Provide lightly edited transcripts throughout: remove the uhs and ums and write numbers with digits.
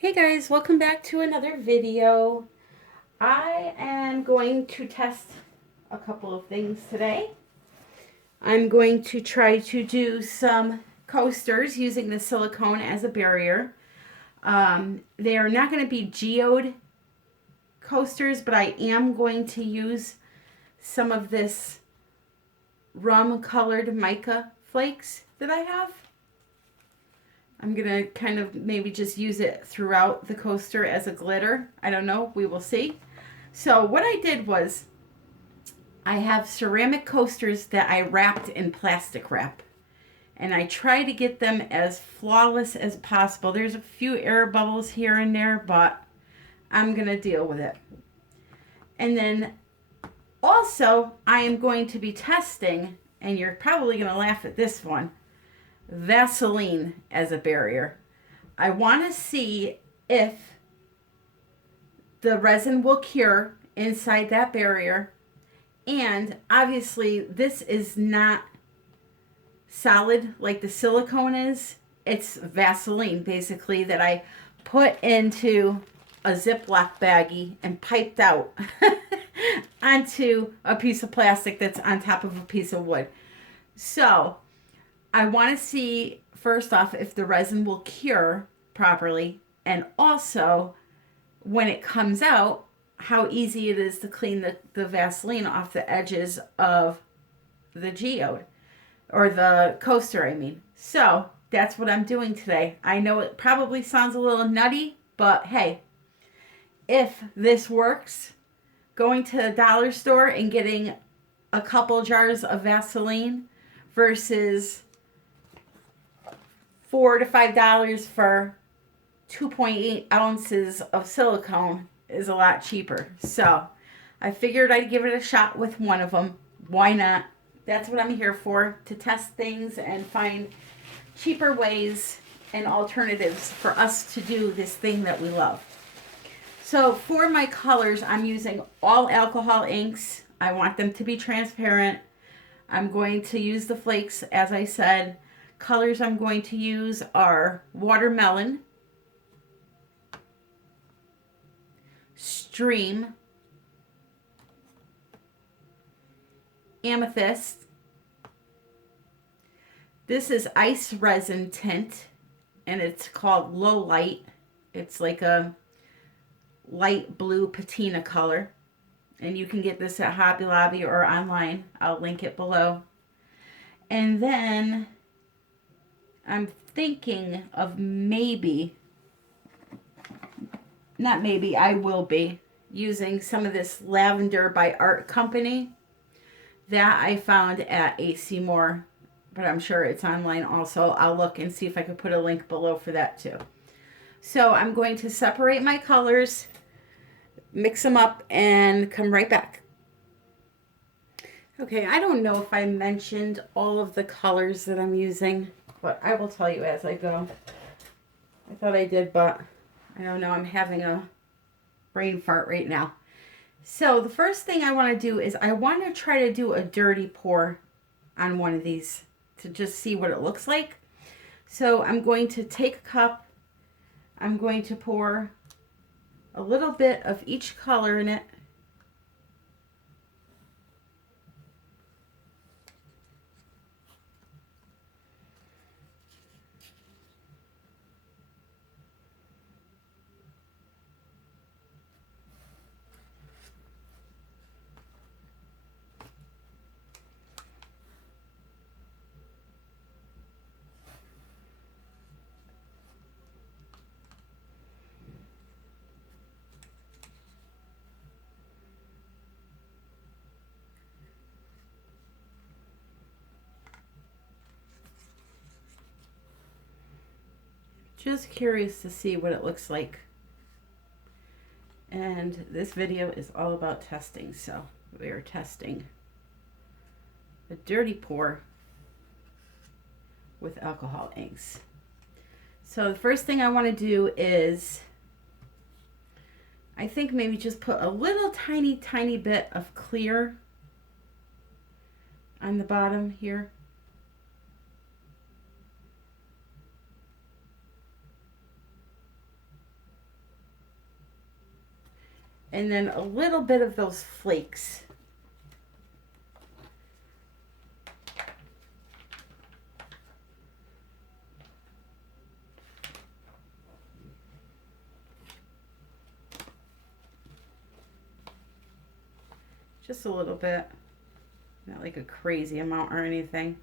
Hey guys, welcome back to another video. I am going to test a couple of things today. I'm going to try to do some coasters using the silicone as a barrier. They are not going to be geode coasters, but I am going to use some of this rum colored mica flakes that I have. I'm going to kind of maybe just use it throughout the coaster as a glitter. I don't know. We will see. So what I did was I have ceramic coasters that I wrapped in plastic wrap. And I try to get them as flawless as possible. There's a few air bubbles here and there, but I'm going to deal with it. And then also I am going to be testing, and you're probably going to laugh at this one, Vaseline as a barrier. I want to see if the resin will cure inside that barrier. And obviously this is not solid like the silicone is. It's Vaseline basically that I put into a Ziploc baggie and piped out onto a piece of plastic that's on top of a piece of wood. So I want to see, first off, if the resin will cure properly, and also when it comes out, how easy it is to clean the Vaseline off the edges of the geode, or the coaster, I mean. So that's what I'm doing today. I know it probably sounds a little nutty, but hey, if this works, going to the dollar store and getting a couple jars of Vaseline versus $4 to $5 for 2.8 ounces of silicone is a lot cheaper. So I figured I'd give it a shot with one of them. Why not? That's what I'm here for, to test things and find cheaper ways and alternatives for us to do this thing that we love. So for my colors, I'm using all alcohol inks. I want them to be transparent. I'm going to use the flakes, as I said. Colors I'm going to use are watermelon, stream, amethyst. This is ice resin tint, and it's called low light. It's like a light blue patina color, and you can get this at Hobby Lobby or online. I'll link it below. And then I'm thinking of I will be using some of this lavender by Art Company that I found at AC Moore, but I'm sure it's online also. I'll look and see if I could put a link below for that too. So I'm going to separate my colors, mix them up, and come right back. Okay, I don't know if I mentioned all of the colors that I'm using, but I will tell you as I go. I thought I did, but I don't know. I'm having a brain fart right now. So the first thing I want to do is I want to try to do a dirty pour on one of these to just see what it looks like. So I'm going to take a cup. I'm going to pour a little bit of each color in it. Just curious to see what it looks like. And this video is all about testing, so we are testing a dirty pour with alcohol inks. So the first thing I want to do is, I think maybe just put a little tiny bit of clear on the bottom here. and then a little bit of those flakes. Just a little bit, not like a crazy amount or anything.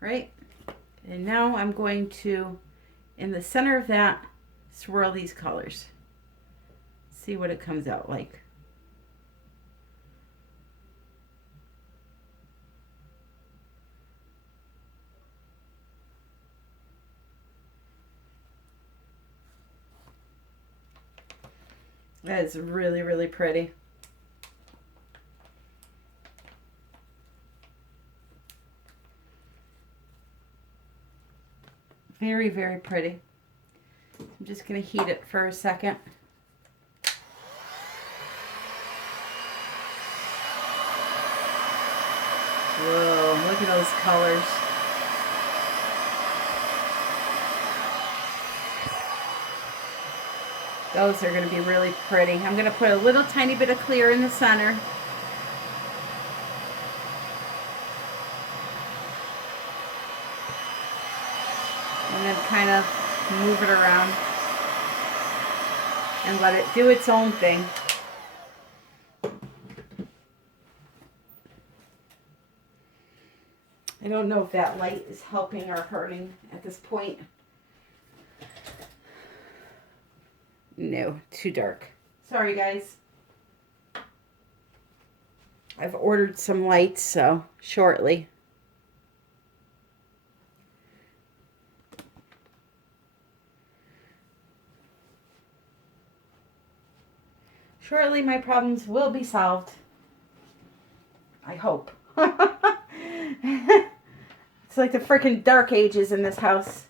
Right? And now I'm going to, in the center of that, swirl these colors. See what it comes out like. That is really, really pretty. Very, very pretty. I'm just going to heat it for a second. Whoa, look at those colors. Those are going to be really pretty. I'm going to put a little tiny bit of clear in the center. And then kind of move it around and let it do its own thing. I don't know if that light is helping or hurting at this point. No, too dark. Sorry, guys. I've ordered some lights, so shortly. Shortly, my problems will be solved. I hope. It's like the freaking dark ages in this house.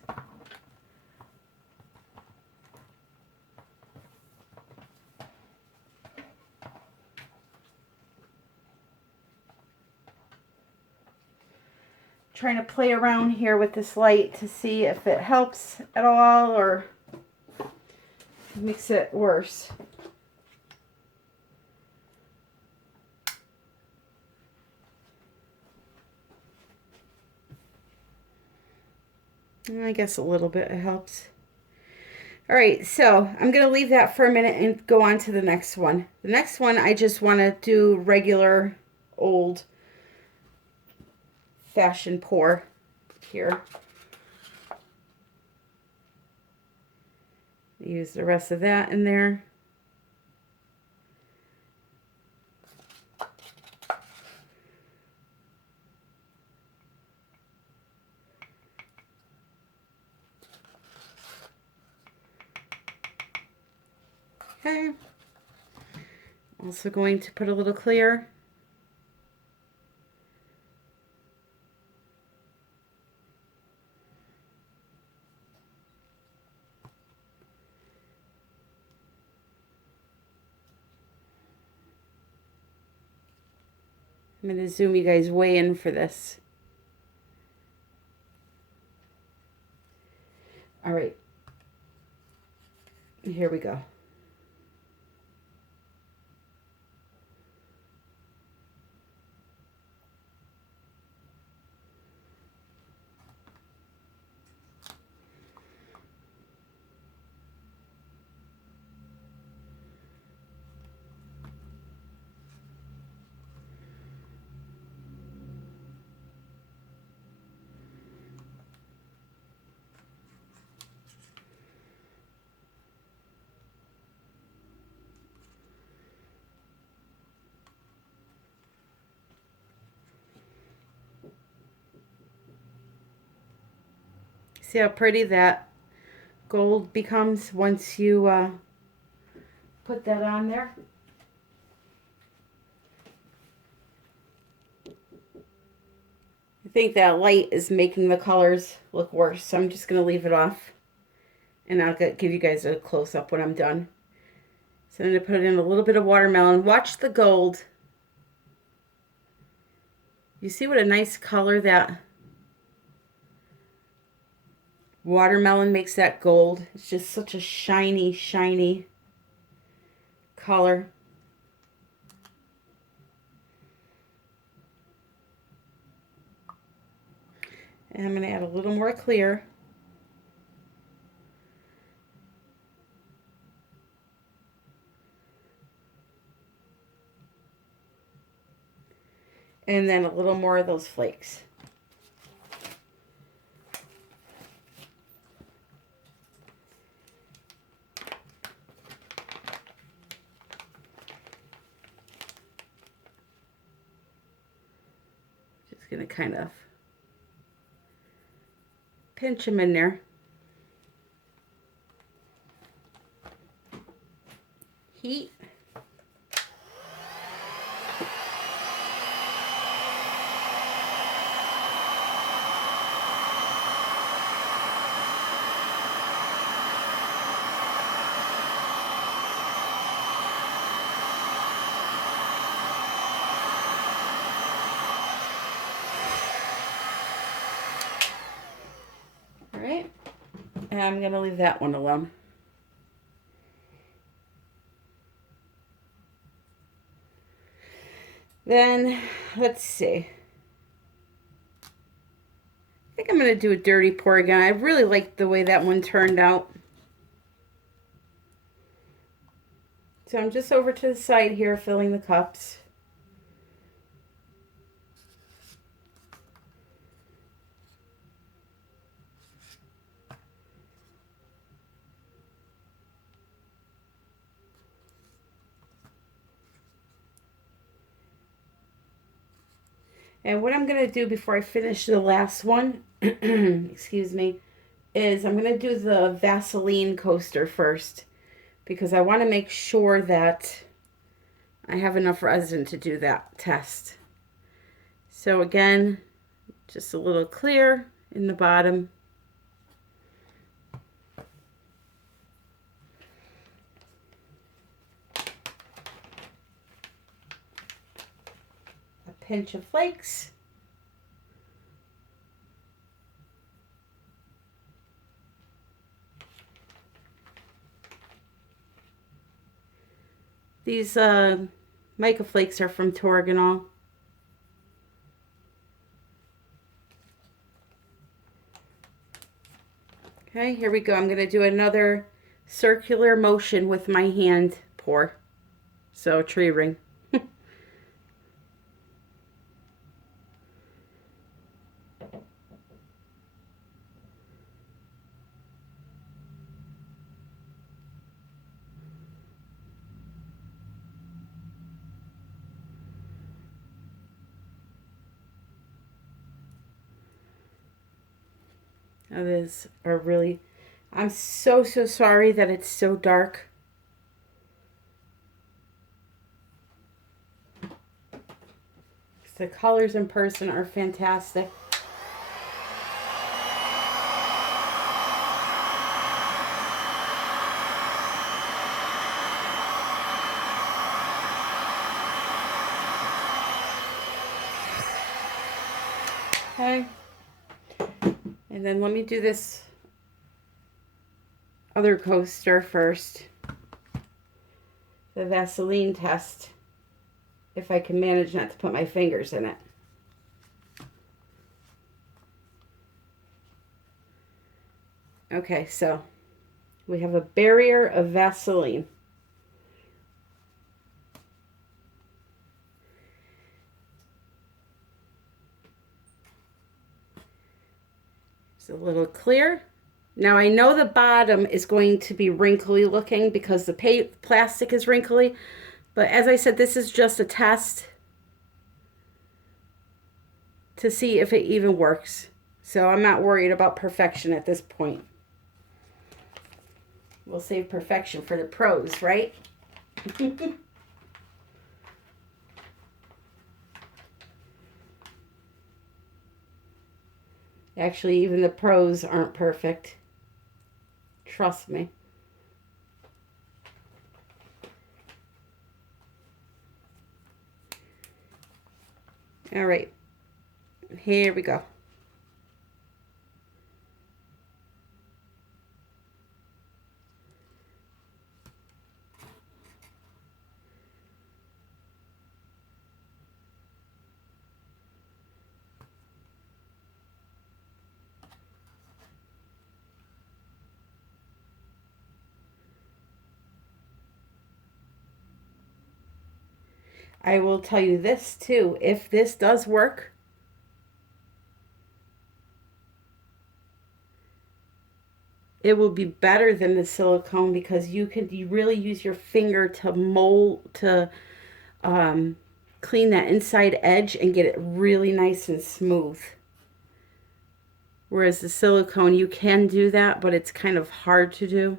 Trying to play around here with this light to see if it helps at all or makes it worse. I guess a little bit it helps. All right, so I'm going to leave that for a minute and go on to the next one. The next one, I just want to do regular old fashioned pour here. Use the rest of that in there. Okay. Also going to put a little clear. I'm going to zoom you guys way in for this. All right. Here we go. See how pretty that gold becomes once you put that on there? I think that light is making the colors look worse, so I'm just going to leave it off. And I'll give you guys a close-up when I'm done. So I'm going to put in a little bit of watermelon. Watch the gold. You see what a nice color that Watermelon makes that gold. It's just such a shiny, shiny color. And I'm going to add a little more clear. And then a little more of those flakes. Just going to kind of pinch them in there. Heat. Alright, and I'm going to leave that one alone. Then, let's see. I think I'm going to do a dirty pour again. I really like the way that one turned out. So I'm just over to the side here filling the cups. And what I'm going to do before I finish the last one, excuse me, is I'm going to do the Vaseline coaster first, because I want to make sure that I have enough resin to do that test. So again, just a little clear in the bottom. A pinch of flakes. These mica flakes are from Torganol. Okay, here we go. I'm going to do another circular motion with my hand pour. So, tree ring. Now these are really, I'm so sorry that it's so dark. The colors in person are fantastic. Okay. And then let me do this other coaster first. The Vaseline test. If I can manage not to put my fingers in it. Okay, so we have a barrier of Vaseline. It's a little clear. Now I know the bottom is going to be wrinkly looking because the plastic is wrinkly, but as I said, this is just a test to see if it even works. So I'm not worried about perfection at this point. We'll save perfection for the pros, right? Actually, even the pros aren't perfect. Trust me. All right. Here we go. I will tell you this too, if this does work, it will be better than the silicone because you really use your finger to mold, to clean that inside edge and get it really nice and smooth. Whereas the silicone, you can do that, but it's kind of hard to do.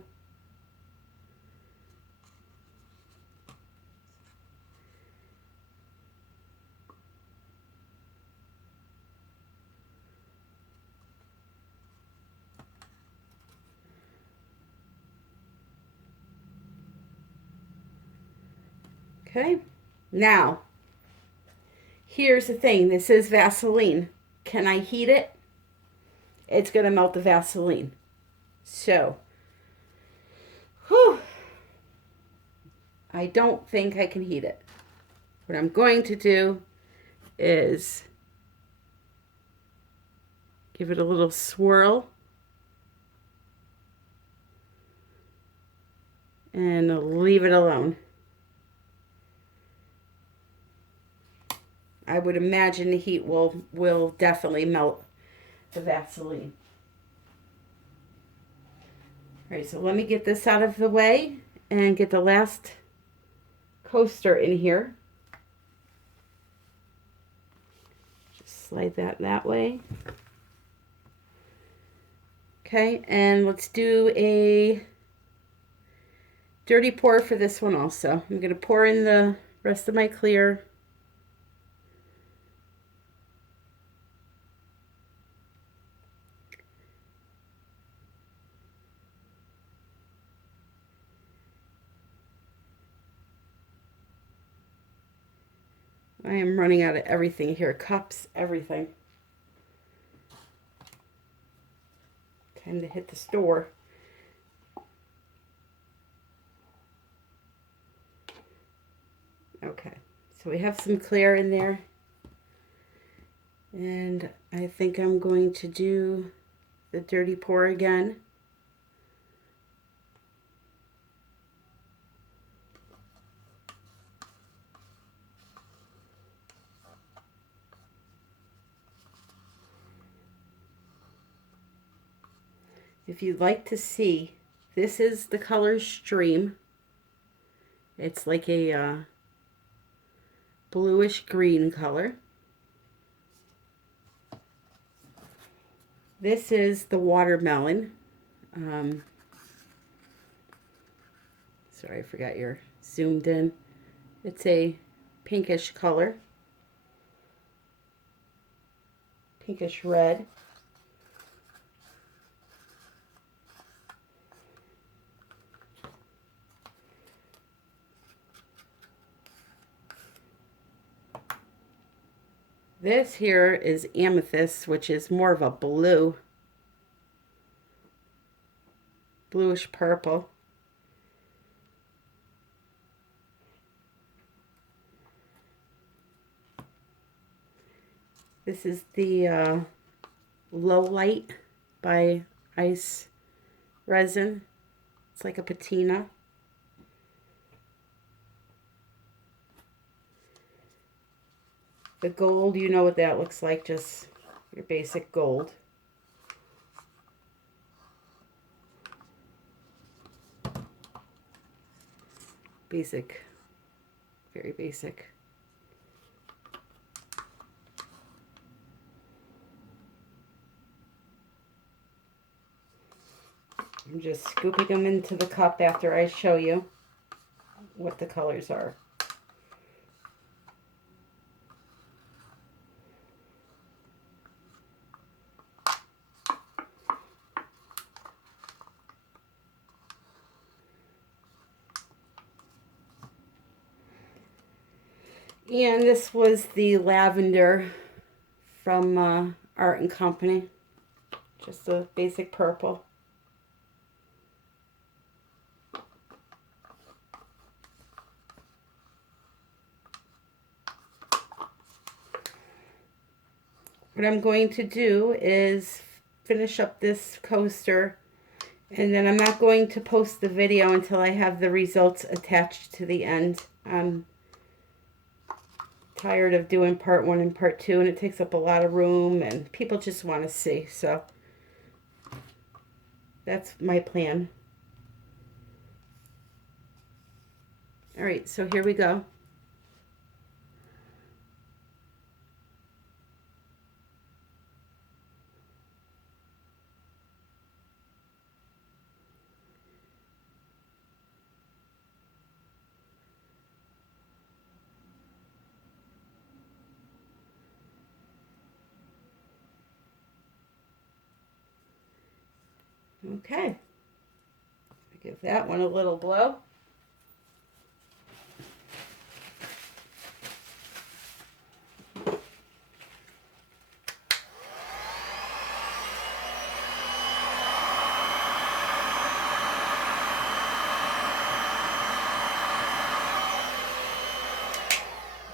Okay, now, here's the thing. This is Vaseline. Can I heat it? It's going to melt the Vaseline. So, whew, I don't think I can heat it. What I'm going to do is give it a little swirl. And leave it alone. I would imagine the heat will definitely melt the Vaseline. All right, so let me get this out of the way and get the last coaster in here. Just slide that way. Okay, and let's do a dirty pour for this one also. I'm going to pour in the rest of my clear. I am running out of everything here. Cups, everything. Time to hit the store. Okay, so we have some clear in there. And I think I'm going to do the dirty pour again. If you'd like to see, this is the color Stream. It's like a bluish green color. This is the Watermelon. Sorry, I forgot you're zoomed in. It's a pinkish color. Pinkish red. This here is Amethyst, which is more of a blue. Bluish purple. This is the Low Light by Ice Resin. It's like a patina. The gold, you know what that looks like, just your basic gold. Basic, very basic. I'm just scooping them into the cup after I show you what the colors are. And this was the lavender from Art and Company. Just a basic purple. What I'm going to do is finish up this coaster, and then I'm not going to post the video until I have the results attached to the end. tired of doing part 1 and part 2, and it takes up a lot of room, and people just want to see. So that's my plan. All right, so here we go. Okay, give that one a little blow.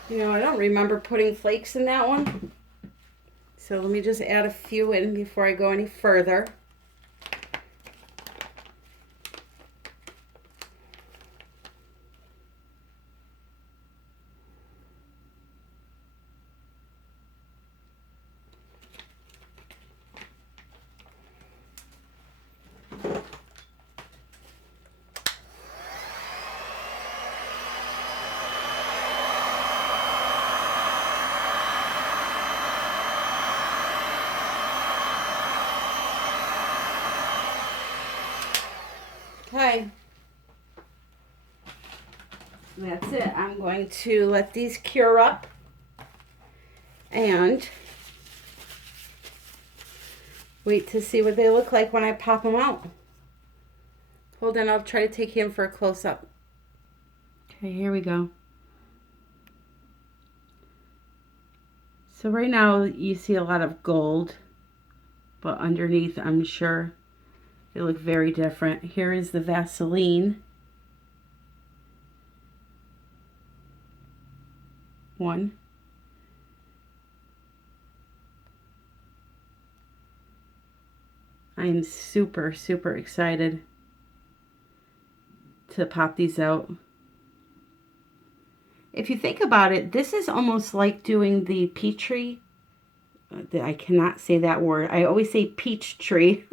You know, I don't remember putting flakes in that one, so let me just add a few in before I go any further. Okay, that's it. I'm going to let these cure up and wait to see what they look like when I pop them out. Hold on, I'll try to take him for a close-up. Okay, here we go. So right now you see a lot of gold, but underneath I'm sure they look very different. Here is the Vaseline. One. I'm super, super excited to pop these out. If you think about it, this is almost like doing the Petri. I cannot say that word. I always say peach tree.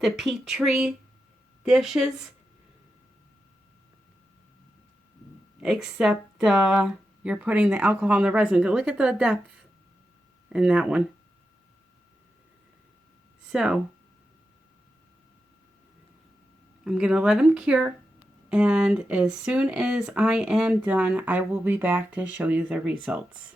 The Petri dishes. Except you're putting the alcohol in the resin. Look at the depth in that one. So I'm going to let them cure. And as soon as I am done, I will be back to show you the results.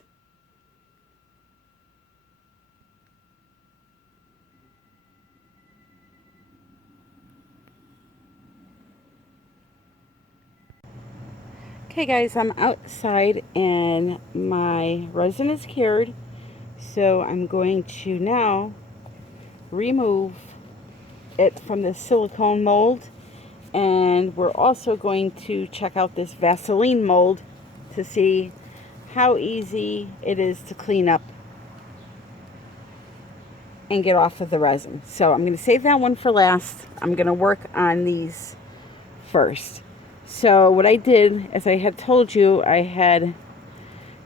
Okay guys, I'm outside and my resin is cured, so I'm going to now remove it from the silicone mold, and we're also going to check out this Vaseline mold to see how easy it is to clean up and get off of the resin. So I'm going to save that one for last. I'm going to work on these first. So what I did, as I had told you, I had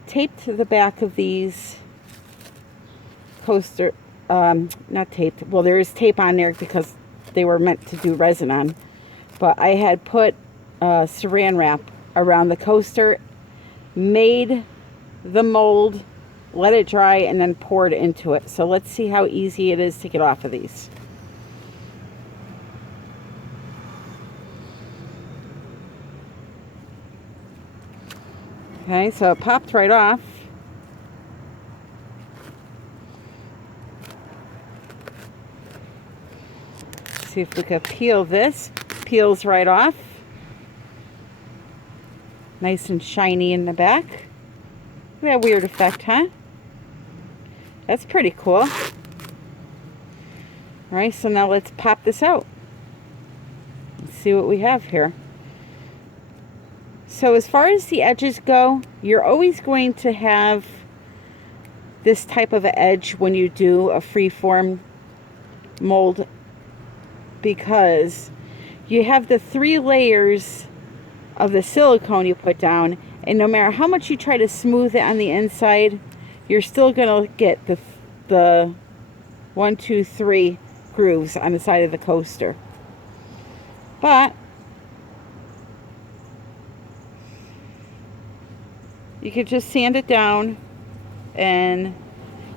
taped the back of these coaster, not taped, well there is tape on there because they were meant to do resin on, but I had put saran wrap around the coaster, made the mold, let it dry, and then poured into it. So let's see how easy it is to get off of these. Okay, so it popped right off. See if we could peel this. Peels right off. Nice and shiny in the back. Look at that weird effect, huh? That's pretty cool. All right, so now let's pop this out. Let's see what we have here. So as far as the edges go, you're always going to have this type of an edge when you do a free-form mold, because you have the 3 layers of the silicone you put down, And no matter how much you try to smooth it on the inside, you're still going to get the 1, 2, 3 grooves on the side of the coaster. But you could just sand it down and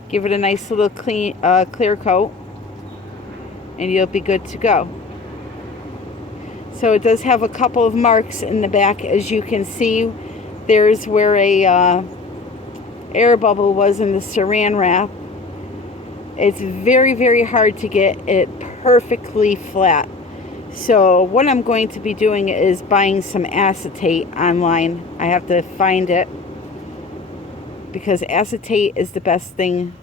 give it a nice little clear coat, and you'll be good to go. So it does have a couple of marks in the back. As you can see, there's where a air bubble was in the saran wrap. It's very, very hard to get it perfectly flat. So what I'm going to be doing is buying some acetate online. I have to find it, because acetate is the best thing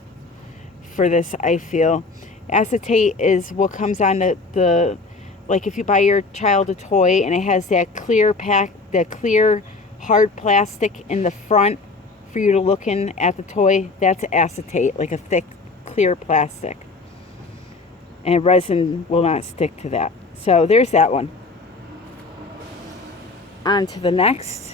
for this, I feel. Acetate is what comes on the like if you buy your child a toy and it has that clear hard plastic in the front for you to look in at the toy, that's acetate, like a thick clear plastic. And resin will not stick to that. So there's that one. On to the next.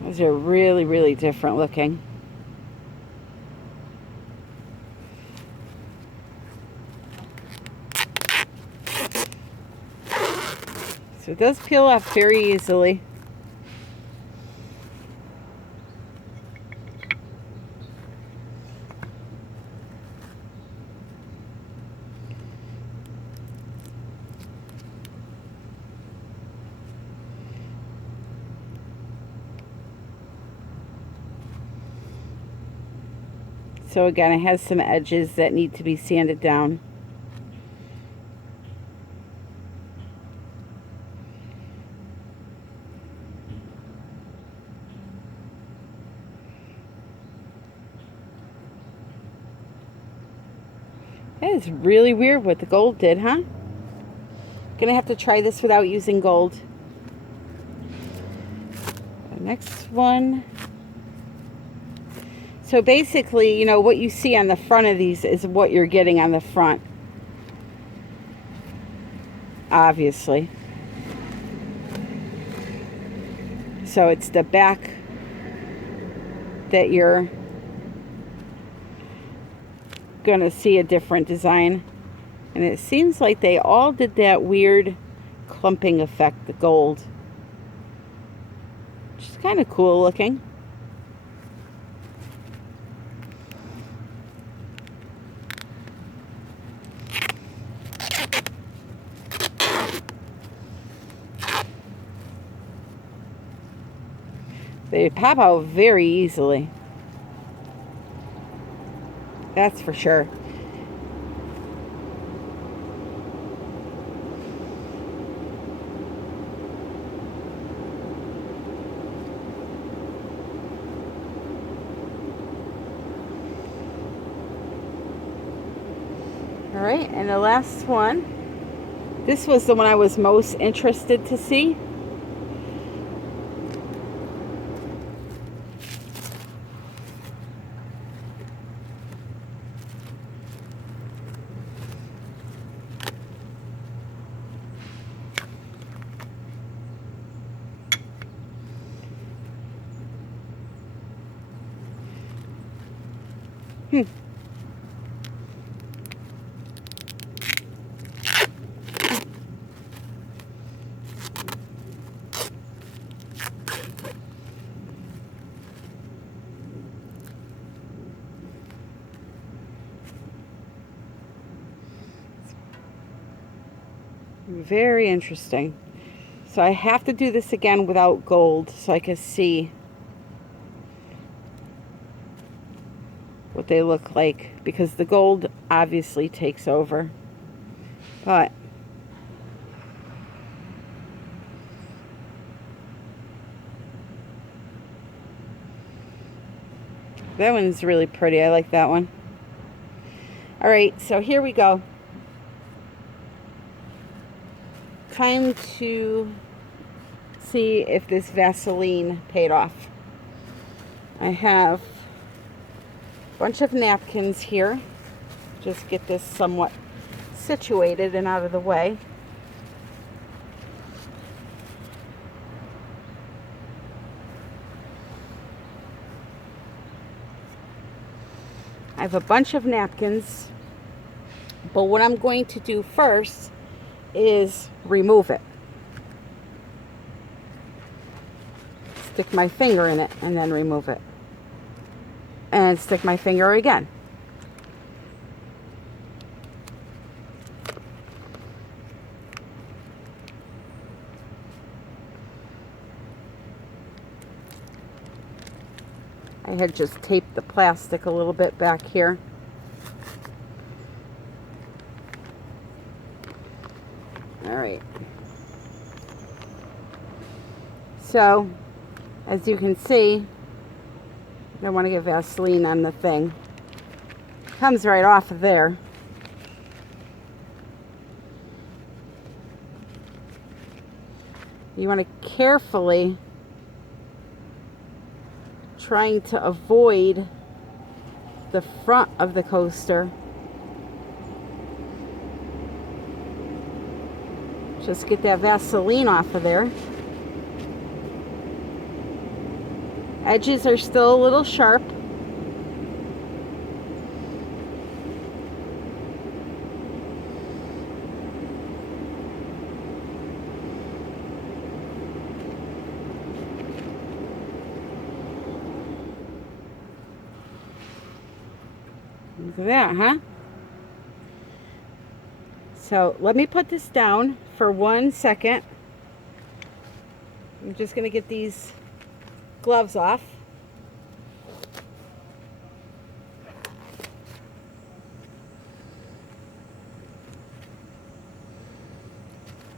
Those are really, really different looking. So it does peel off very easily. So again, it has some edges that need to be sanded down. That is really weird what the gold did, huh? Gonna have to try this without using gold. The next one. So basically, you know, what you see on the front of these is what you're getting on the front. Obviously. So it's the back that you're going to see a different design. And it seems like they all did that weird clumping effect, the gold. Which is kind of cool looking. They pop out very easily. That's for sure. All right, and the last one. This was the one I was most interested to see. Very interesting. So I have to do this again without gold so I can see what they look like, because the gold obviously takes over. But that one's really pretty. I like that one. All right, so here we go. Time to see if this Vaseline paid off. I have a bunch of napkins here. Just get this somewhat situated and out of the way. I have a bunch of napkins, but what I'm going to do first is remove it. Stick my finger in it and then remove it. And stick my finger again. I had just taped the plastic a little bit back here. All right. So, as you can see, I don't want to get Vaseline on the thing. Comes right off of there. You want to carefully trying to avoid the front of the coaster. Just get that Vaseline off of there. Edges are still a little sharp. Look at that, huh? So let me put this down for 1 second. I'm just going to get these gloves off.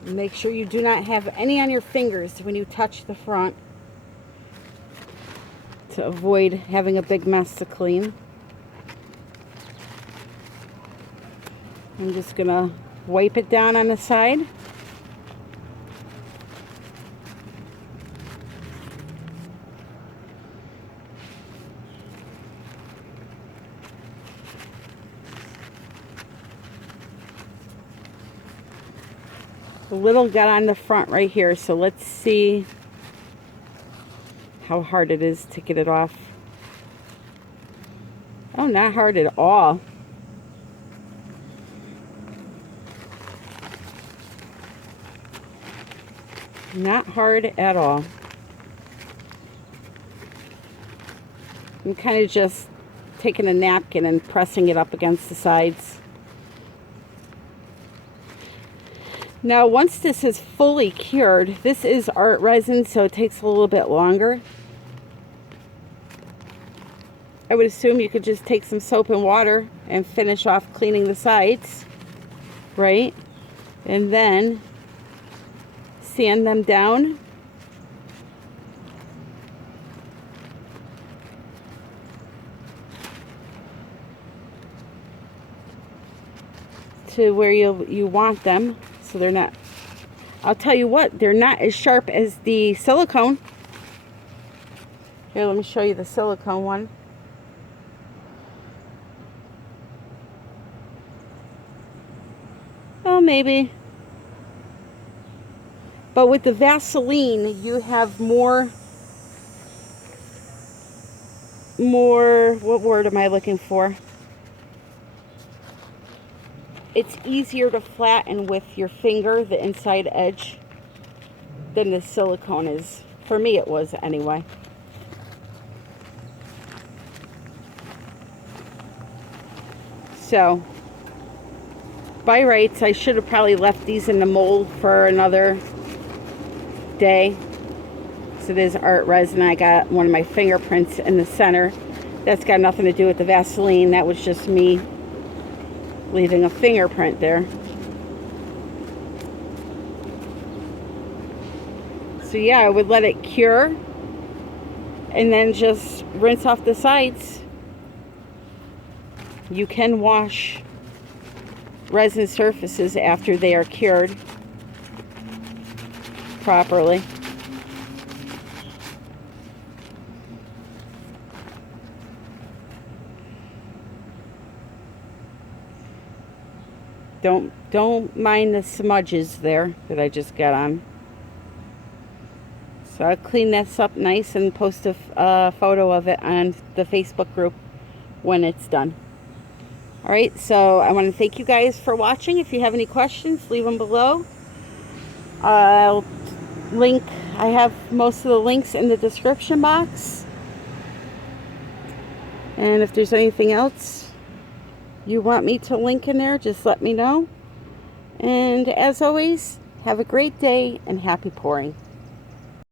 Make sure you do not have any on your fingers when you touch the front to avoid having a big mess to clean. I'm just going to wipe it down on the side. A little got on the front right here, so let's see how hard it is to get it off. Oh, not hard at all. Not hard at all. I'm kind of just taking a napkin and pressing it up against the sides. Now, once this is fully cured, this is art resin, so it takes a little bit longer. I would assume you could just take some soap and water and finish off cleaning the sides, right? And then sand them down. To where you want them, so they're not, I'll tell you what, they're not as sharp as the silicone. Here, let me show you the silicone one. Oh, maybe. But with the Vaseline, you have more, what word am I looking for? It's easier to flatten with your finger, the inside edge, than the silicone is. For me, it was anyway. So, by rights, I should have probably left these in the mold for another day. So there's art resin. I got one of my fingerprints in the center. That's got nothing to do with the Vaseline. That was just me leaving a fingerprint there. So yeah, I would let it cure and then just rinse off the sides. You can wash resin surfaces after they are cured properly. Don't mind the smudges there that I just got on. So I'll clean this up nice and post a photo of it on the Facebook group when it's done. Alright, so I want to thank you guys for watching. If you have any questions, leave them below. I have most of the links in the description box. And if there's anything else you want me to link in there, just let me know. And as always, have a great day and happy pouring.